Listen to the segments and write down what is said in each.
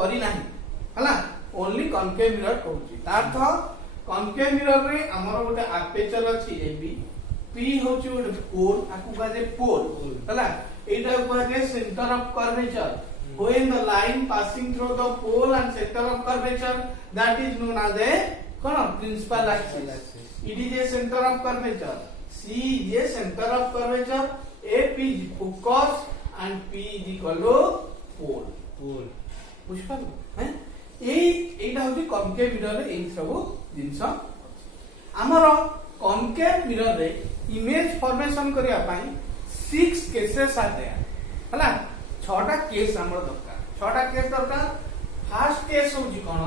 करी नाही हला ओनली कनकेव मिरर कहूची तार तो कनकेव मिरर रे हमर गोटे अपर्चर अछि एबी पी होची गोटे पोल आकु कहजे पोल हला एटा कहजे centre of curvature when the line passing through the pole and center of curvature that is known as a principal axis. It is a center of curvature. C is a center of curvature. AP is focus and P is equal to pole. बुझिपारो हैं एटा होची concave mirror रे एई सब जिंस हमर concave mirror रे image formation करिया पई 6 cases आते हैं हला 6टा केस हमर दरकार 6टा केस दरकार फर्स्ट केस होची कोन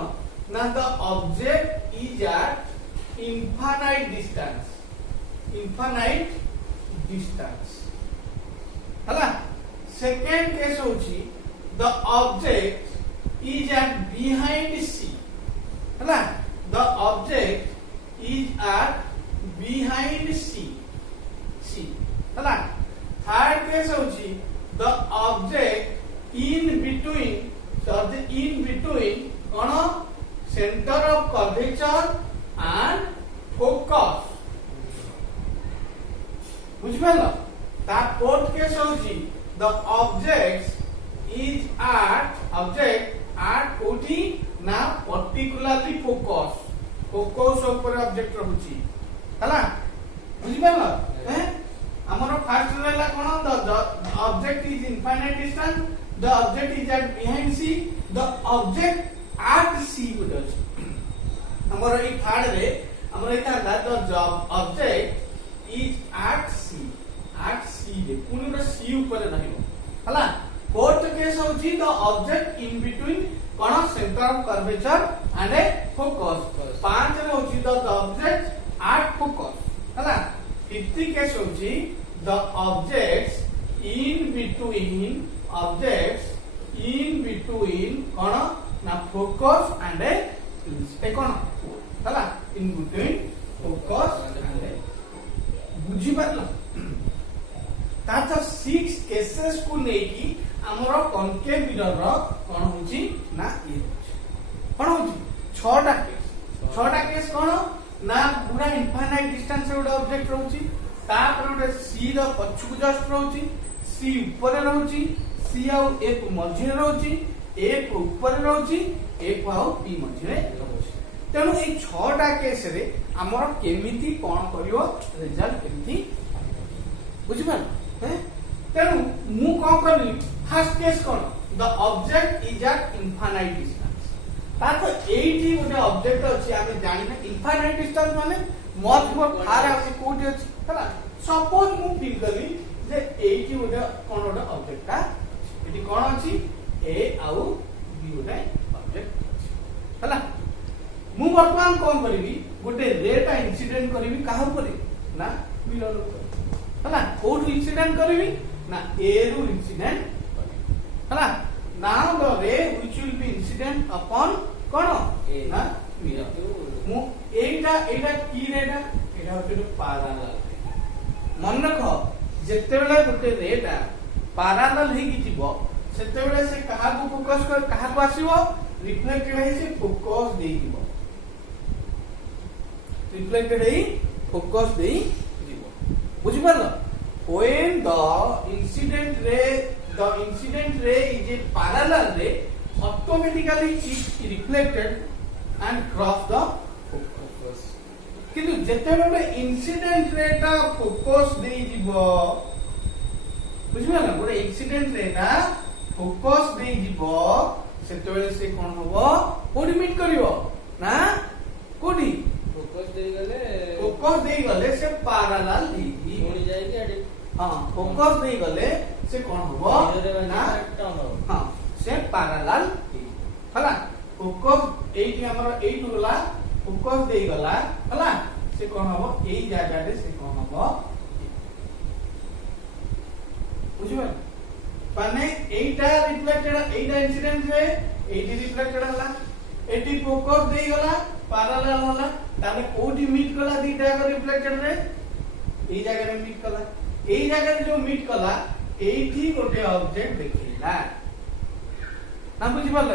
ना the object is eight infinite distance हला सेकंड केस होची the object is at behind C हला the object is at behind C हला third case होची the object in between कोन center of curvature and focus बुझिपालो ता fourth case होची the object कोठी ना पर्टिकुलरली फोकस ऊपर ऑब्जेक्ट रहउची हला बुझि पालो हैं हमर फर्स्ट रहला कोन the object is infinite distance the object is at behind C the object at C बुझछ हमर ई थर्ड रे हमर एता the object is at C ray पुनी सी ऊपर रहियो हला फोर्थ केस होची the object in between cone centre of curvature and A focus पांच रे होची द ऑब्जेक्ट एट फोकस हला फिफ्थ केस होची द ऑब्जेक्ट्स इन बिटवीन कोन ना फोकस एंड ए कोन हला इन बिटवीन फोकस एंड ए बुझी पारलो ताचा 6 केसेस को नेकी हमर कनकेव मिरर रो कोन होची ना ये कोन होची 6टा केस कोन ना पूरा इनफाइनाइट डिस्टेंस रे गोटे ऑब्जेक्ट रहउची ता पर गोटे सी रो पछुक जस्ट रहउची सी ऊपर रहउची सी आ ए मझी रे रहउची ए ऊपर रहउची ए आ पी मझी रे रहउची तेनु ए 6टा केस रे हमर केमिति कोन करियो रिजल्ट केमिति बुझि पाल हैं तेनु मु कोन करली first case cone the object is eight infinite distance ताको एठी गोटे ऑब्जेक्ट अछि आमे जानि ना इनफाइनाइट डिस्टेंस माने मत फार आसी कोठी अछि हला सपोज मु फील करली जे एठी गोटे कोन गोटे ऑब्जेक्ट का एठी कोन अछि ए आउ बी गोटे ऑब्जेक्ट अछि हला मु वर्तमान कोन करबी गोटे रेटा इंसिडेंट करबी काहा ऊपर ना मिरर ऊपर हला कोठी इंसिडेंट करबी ना ए रू इंसिडेंट हला now the ray which will be incident upon कोन ए ना मिरर मु एटा की रेटा एटा होते पैरेलल मन रखो जेते बेले गोटे रेटा पैरेलल हे की जीवो सेते बेले से कहा को फोकस कर कहा को आसीबो रिफ्लेक्टेड हे से फोकस देई जीवो रिफ्लेक्टेड हे फोकस देई जीवो बुझि पारलो when the incident ray is a parallel ray automatically it reflected and cross the focus किंतु जेते बेले इंसिडेंट रे ता फोकस देई जीवो बुझिबा ना गोटे इंसिडेंट रे ता फोकस देई जीवो सेते बेले से कोन होबो कोडी मीट करिवो ना कोडी फोकस देई गले से पैरेलल दी होनी जाएगी एडी हां फोकस देई गले से कोन होबो ना हां से पैरेलल हला फोकस एठी हमर एठी गला फोकस देई गला हला से कोन होबो एई जागा रे से कोन होबो बुझिबा माने एटा रिफ्लेक्टेड एटा इंसिडेंट रे एटी रिफ्लेक्टेड हला एटी फोकस देई गला पैरेलल हला ताने कोठी मीट कला दीटा का रिफ्लेक्टेड रे एई जागा रे मीट कला एई जागा रे जो मीट कला एठी गोटे ऑब्जेक्ट देखिला ना बुझि पारल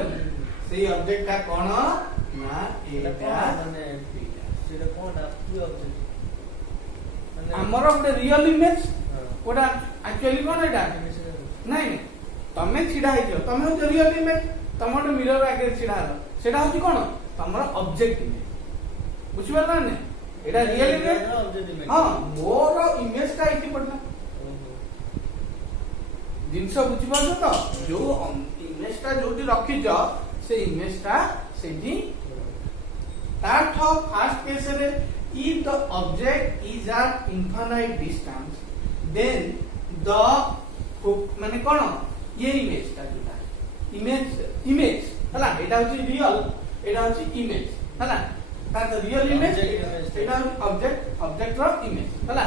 ସେଇ ଅବଜେକ୍ଟ ଟା କଣ ନା ଏଟା ମାନେ ସେଟା କୋନଟା କି ଅବଜେକ୍ଟ ମାନେ ଆମର ଗୋଟେ ରିଅଲ ଇମେଜ କୋଟା एक्चुअली कोन एटा नहीं तमे छिडा हेजो तमे हो रियल इमेज तमे ଗୋଟେ मिरर आगे छिडा हलो सेटा होची कोन तमरो ऑब्जेक्ट इमेज बुझि परला ने एटा रियल इमेज हां मोर इमेज ता इति पडला जिनस बुझि परछो तो जो इमेज ता जोटी रखि जो से इमेज ता सेठी that of first case रे if the object is at infinite distance then the माने कोन ये इमेज ता जोटा इमेज हला एटा होची रियल एटा होची इमेज हला ता रियल इमेज एटा ऑब्जेक्ट रो इमेज हला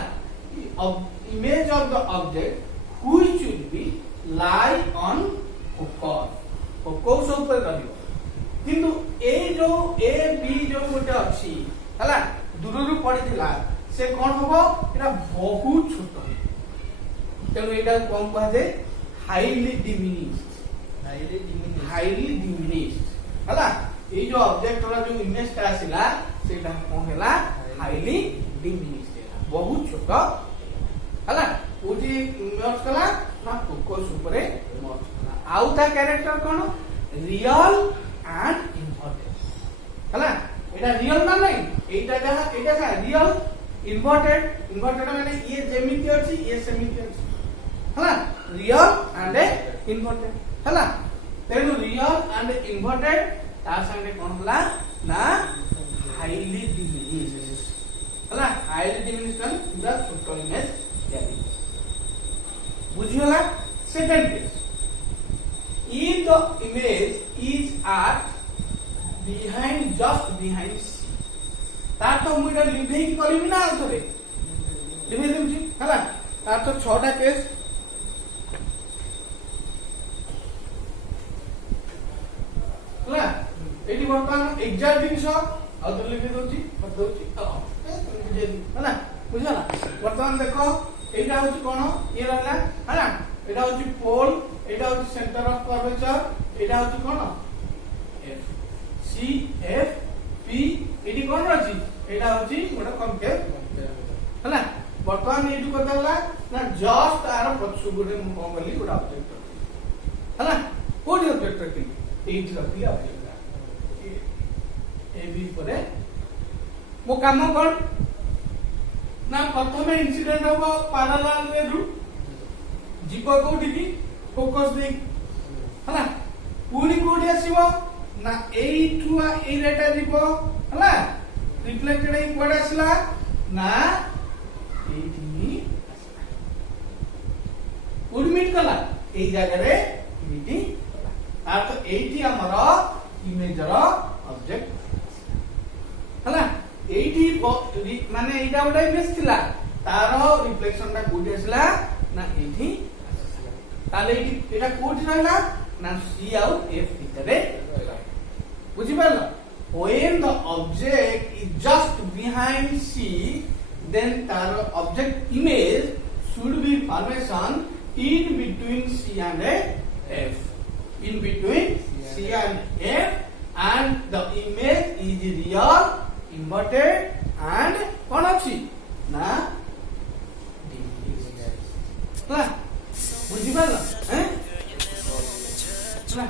image of the object which will B lie on focus ऊपर रहियो किंतु ए जो ए बी जो गोटे अछि हला दूररु पडिथिला से कोन होबो एटा बहुत छोट तेणु एटा कोन कहा जाय हाईली डिमिनिश्ड हला ए जो ऑब्जेक्ट रा जो इमेज ता आसिला सेटा कोन हैला हाईली डिमिनिश्ड बहुत छोट हला ओजी मर्ज कला ना फोकस ऊपरे मर्ज कला आउ ता character cone real and inverted हला एटा रियल ना नहीं एटा का रियल इन्वर्टेड माने ये जेमिति अछि ये सेमिति अछि हला रियल एंड इन्वर्टेड हला तेनु रियल एंड इन्वर्टेड तार संगे कोन होला ना हाईली डिमिनिश्ड हला हाईली डिमिनिश्ड पूरा छोटो इमेज यानी बुझियोला second case if the image is at just behind C तार तो मुइडा लिभिंग करिवि ना आउथरे लिभिंग देमची हला तार तो 6टा केस हला एडी वर्तमान एग्जैक्ट जिनिस आ तो लिखि दोची हला बुझला वर्तमान देखो एटा होची कोन ये रहला हला एटा होची पोल एटा होची सेंटर ऑफ कर्वेचर एटा होची कोन F C F P AD कोन रहची एटा होची गोटा कॉन्केव हला वर्तमान एडु करदला ना जस्ट तार पछु गोटे कोन बोली गोटा ऑब्जेक्ट हला कोडी ऑब्जेक्ट रखी एट रखी ऑब्जेक्ट ए बी परे मो काम कोन ना प्रथमे इंसिडेंट होबो पैरेलल रे रु जीव कोठी की फोकस दे हला पूरी कोठी आसीबो ना एठुआ ए रेटा जीव हला रिफ्लेक्टेड ए कोड आसला ना एठी कोड मीट कला ए जगह रे मीटिंग कला आ तो एठी हमर इमेज रो ऑब्जेक्ट हला एठी माने एटा उडा इमेज थिला तारो रिफ्लेक्शन ता कोठी आसला ना एठी ताले एठी एटा कोठी रहला ना सी आउट एफ भितरे बुझि परला when the object is just behind C then taro object image should be formation in between C and F in between C and F and the image is real inverted and कोन अछि ना हला बुझि परला हैं हला